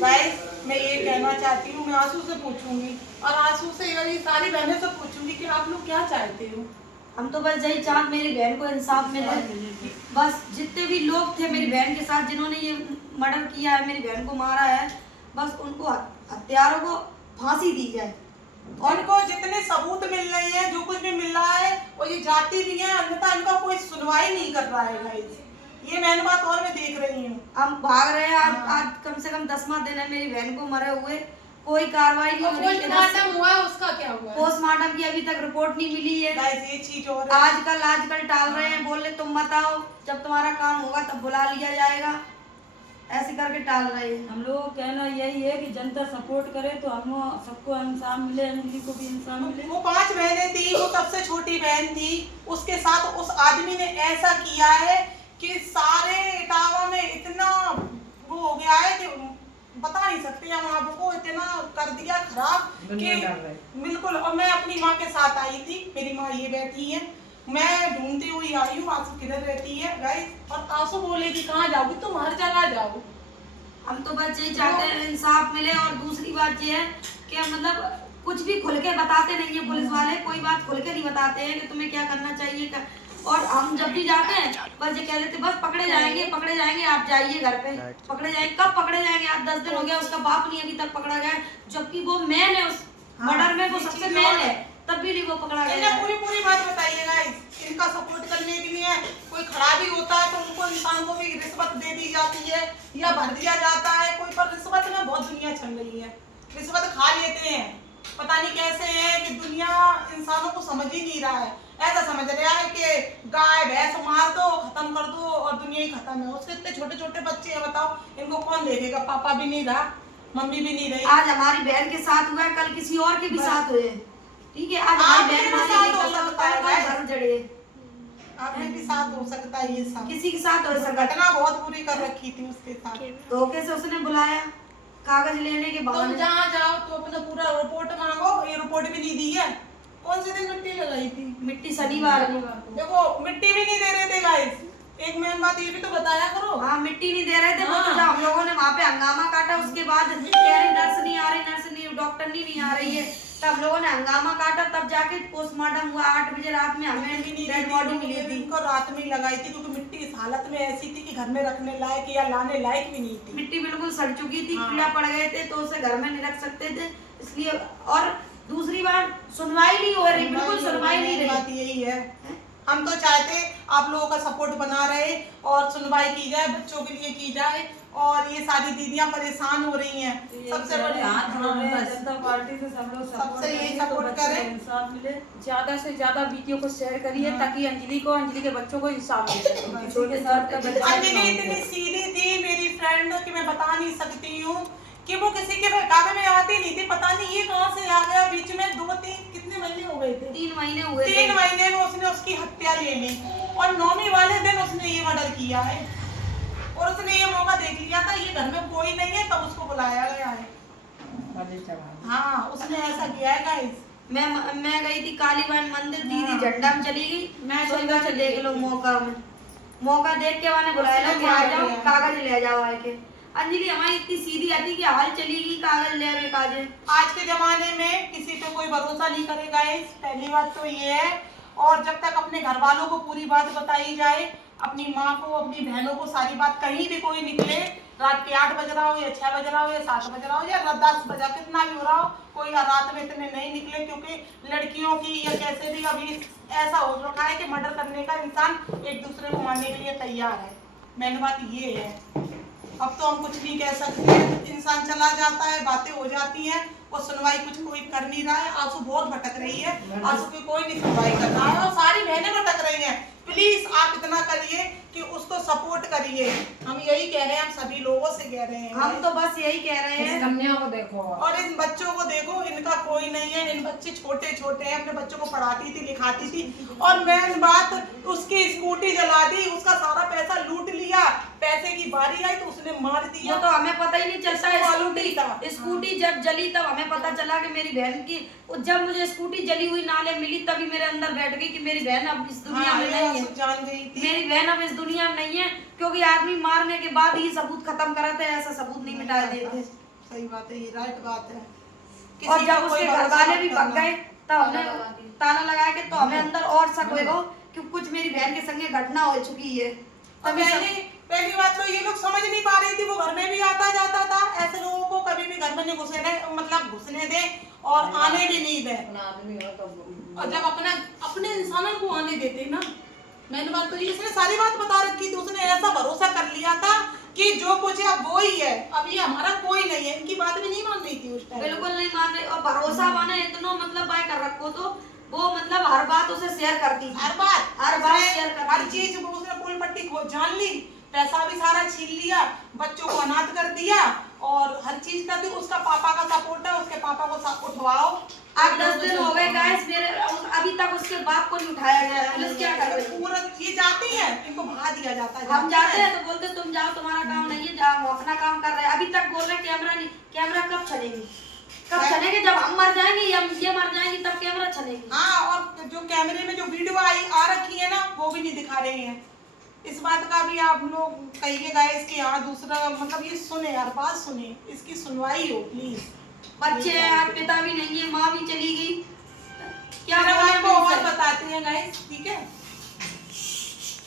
Guys मैं ये कहना चाहती हूँ, मैं आंसू से पूछूंगी और आंसू से ये सारी बहनों से पूछूंगी कि आप लोग क्या चाहते हो। हम तो बस यही चाहते मेरी बहन को इंसाफ मिले। बस जितने भी लोग थे मेरी बहन के साथ जिन्होंने ये मर्डर किया है, मेरी बहन को मारा है, बस उनको हत्यारों को फांसी दी जाए। और इनको जितने सबूत मिल रहे हैं, जो कुछ भी मिल रहा है, और ये जाती भी है, अन्यथा इनका कोई सुनवाई नहीं कर रहा है गाइस। ये मैंने बात और मैं देख रही हूँ। हम भाग रहे हैं। आज कम से कम 10वां दिन है मेरी बहन को मरे हुए, कोई कार्रवाई नहीं हो रही। पोस्टमार्टम हुआ है, उसका क्या हुआ? पोस्टमार्टम की अभी तक रिपोर्ट नहीं मिली है। गाइस ये चीज और आजकल टाल रहे हैं, बोल रहे तुम बताओ जब तुम्हारा काम होगा तब बुला लिया जाएगा, ऐसे करके टाल रहे हैं। हम लोगों का कहना यही है कि जनता सपोर्ट करे तो हम सबको इंसाफ मिले, अंजलि को भी इंसाफ मिले। वो 5 बहनें थी, वो सबसे छोटी बहन थी, उसके साथ उस आदमी ने ऐसा किया है कि सारे इटावा में इतना वो हो गया है कि बता नहीं सकते हम आपको, इतना कर दिया खराब कि बिल्कुल। और मैं अपनी माँ के साथ आई थी, मेरी माँ ये बैठी है, मैं ढूंढती हुई आई हूँ आंसू किधर रहती है गाइस, और आंसू बोलेगी कहाँ जाओगी तुम, हर जगह जाओ। हम तो बस यही चाहते हैं इंसाफ मिले। और दूसरी बात ये है कि मतलब कुछ भी खुल के बताते नहीं है पुलिस वाले, कोई बात खुल के नहीं बताते हैं कि तुम्हें क्या करना चाहिए। और हम जब भी जाते हैं बस ये कह देते बस पकड़े जाएंगे आप जाइए घर पे। पकड़े जाएंगे, कब पकड़े जाएंगे आप? 10 दिन हो गया, उसका बाप नहीं अभी तक पकड़ा गया, जबकि वो मैन है उस मर्डर में, वो सबसे मैन है, तब भी नहीं वो पकड़ा गया। पूरी बात बताइए गाइस। इनका सपोर्ट करने के लिए कोई खड़ा भी होता है तो उनको, इंसान को भी रिश्वत दे दी जाती है या भर दिया जाता है कोई, पर रिश्वत में बहुत दुनिया चल रही है, रिश्वत खा लेते हैं। पता नहीं कैसे है कि दुनिया इंसानों को समझ ही नहीं रहा है, ऐसा समझ रहा है कि गाय भैंस मार दो खत्म कर दो और दुनिया ही खत्म है। उसके इतने छोटे छोटे बच्चे हैं, बताओ इनको कौन देखेगा? पापा भी नहीं रहा, मम्मी भी नहीं रही। आज हमारी बहन के साथ हुआ है, कल किसी और के भी साथ हुए, ठीक है? आज हमारी बहन के साथ हो सकता है, आपके भी साथ हो सकता है, ये सब किसी के साथ हो सकता है। घटना बहुत बुरी कर रखी थी उसके साथ। धोखे से उसने बुलाया कागज लेने के बाद। तुम जहाँ जाओ तो अपना पूरा रिपोर्ट मांगो, ये रिपोर्ट भी नहीं दी है। कौन से दिन मिट्टी लगाई थी? मिट्टी शनिवार को। देखो मिट्टी भी नहीं दे रहे थे गाइस। एक मेन बात ये भी तो बताया करो। हाँ मिट्टी नहीं दे रहे थे। वो तो हम लोगों ने वहाँ पे हंगामा काटा, उसके बाद कह रही नर्स नहीं आ रही, नर्स नहीं, डॉक्टर नहीं आ रही है, तब लोगों ने हंगामा काटा, तब जाके पोस्टमार्टम हुआ। 8 बजे रात में हमें डेड बॉडी मिली थी। इनको रात में लगाई थी क्योंकि मिट्टी इस हालत में ऐसी थी कि घर में रखने लायक या लाने लायक भी नहीं थी। मिट्टी बिल्कुल सड़ चुकी थी, कीड़ा पड़ गए थे, तो उसे घर में नहीं रख सकते थे, इसलिए। और दूसरी बार सुनवाई नहीं हो रही, बिल्कुल सुनवाई नहीं रही। बात यही है, हम तो चाहते आप लोगों का सपोर्ट बना रहे और सुनवाई की जाए, बच्चों के लिए की जाए। और ये सारी दीदियां परेशान हो रही हैं, सबसे बड़ी हाथ जोड़ रहे हैं जनता पार्टी से सब लोग सबसे यही सपोर्ट करें, इंसाफ मिले। ज्यादा से ज्यादा वीडियो को शेयर करिए ताकि अंजलि के बच्चों को इंसाफ मिल सके। छोटे अंजलि इतनी सीधी थी मेरी फ्रेंड कि मैं बता नहीं सकती हूँ कि वो किसी के बहकावे में आती नहीं थी। पता नहीं ये कहाँ से आ गया बीच में। 2-3 कितने महीने हो गए थे? 3 महीने हुए। 3 महीने में उसने उसकी हत्या ले ली और 9वीं वाले दिन उसने ये मर्डर किया है। और उसने ये मौका देख लिया था, ये घर में कोई नहीं है, तब उसको बुलाया गया है। हाँ उसने ऐसा किया है गाइस। मैं गई थी कालीबान मंदिर, दीदी झंडा में चली गई, मैं सोचा से देख लो मौका देख के मैंने बुलाया कि आ जाओ कागज ले जाओ आके। अंजलि हमारी इतनी सीधी आती कि हाल चलेगी कागज ले आवे कागज। आज के जमाने में किसी पे कोई भरोसा नहीं करेगा गाइस, पहली बात तो ये है। और जब तक अपने घर वालों को पूरी बात बताई जाए, अपनी माँ को, अपनी बहनों को सारी बात, कहीं भी कोई निकले, रात के 8 बज रहा हो या 6 बज रहा हो या 7 बज रहा हो या 10 बजा, कितना भी हो रहा हो, कोई रात में इतने नहीं निकले। क्योंकि लड़कियों की या कैसे भी अभी ऐसा हो रखा है कि मर्डर करने का इंसान एक दूसरे को मारने के लिए तैयार है। मेन बात ये है। अब तो हम कुछ नहीं कह सकते, इंसान चला जाता है, बातें हो जाती हैं और सुनवाई कुछ कोई कर नहीं रहा है। आंसू बहुत भटक रही है, आंसू की कोई नहीं सुनवाई कर रहा है और सारी बहनें भटक रही हैं। प्लीज आप इतना करिए कि उसको सपोर्ट करिए। हम यही कह रहे हैं, हम सभी लोगों से कह रहे हैं। हम तो बस यही कह रहे हैं, कन्या को देखो और इन बच्चों को देखो, इनका कोई नहीं है। इन बच्चे छोटे छोटे हैं, अपने बच्चों को पढ़ाती थी, लिखाती थी, और मेन बात उसकी स्कूटी जला दी, उसका सारा पैसा लूट लिया। पैसे की बारी आई तो उसने मार दिया। वो तो हमें पता ही नहीं चलता। स्कूटी जब जली तब हमें पता चला कि मेरी बहन की, जब मुझे स्कूटी जली हुई नाले मिली तभी मेरे अंदर बैठ गई कि मेरी बहन अब इस दुनिया में नहीं है। जान गई थी मेरी बहन अब इस दुनिया में नहीं है, क्योंकि आदमी मारने के बाद ही सबूत खत्म कराते हैं, ऐसा सबूत नहीं मिटा देते। सही बात है, ये राइट बात है। और किसी जब पे कोई उसके घर भरोसा वाले मत भी करना। भग गए तब हमने ताला लगा के, तो हमें अंदर और शक होगा कि कुछ मेरी बहन के संगे घटना हो चुकी है। और तभी पहली बात तो ये लोग समझ नहीं पा रही थी, वो घर में भी आता जाता था, ऐसे लोगों को कभी भी घर में नहीं घुसने दे और आने भी नहीं दे। और जब अपने इंसानों को आने देते ना, मैंने बात तो इसने सारी बात बता रखी थी, उसने ऐसा भरोसा कर लिया था कि जो कुछ है अब वो ही है, अब ये हमारा कोई नहीं है। इनकी बात भी नहीं मान रही थी उस टाइम, बिल्कुल नहीं मान रहे। और भरोसा माने इतना मतलब बाय कर रखो, तो वो मतलब हर बात उसे शेयर करती थी, हर बात शेयर करती हर थी। चीज वो उसने पुल पट्टी जान ली, पैसा भी सारा छीन लिया, बच्चों को अनाथ कर दिया और हर चीज कर दी। उसका पापा का सपोर्ट है, उसके पापा को उठवाओ। 8-10 दिन हो गए गाइस, मेरे अभी तक उसके बाप को नहीं उठाया गया है। पुलिस क्या कर रही है? पूरा ये जाती है, इनको भगा दिया जाता है। हम जाते हैं तो बोलते तुम जाओ, तुम्हारा काम नहीं है, जाओ, हम अपना काम कर रहे हैं। अभी तक बोल रहे कैमरा नहीं, कैमरा कब छनेगी? कब छनेगी? जब हम मर जाएंगे या ये मर जाएंगी तब कैमरा छनेगी। हाँ, और जो कैमरे में जो वीडियो आ रखी है ना, वो भी नहीं दिखा रहे हैं। इस बात का भी आप लोग कहिएगा इसके यहाँ दूसरा मतलब ये सुने यार, बात सुने, इसकी सुनवाई हो प्लीज। बच्चे हैं, पिता भी नहीं है, माँ भी चली गई, क्या क्या बोले आपको हम और इनसे? बताते हैं गाइस, ठीक है।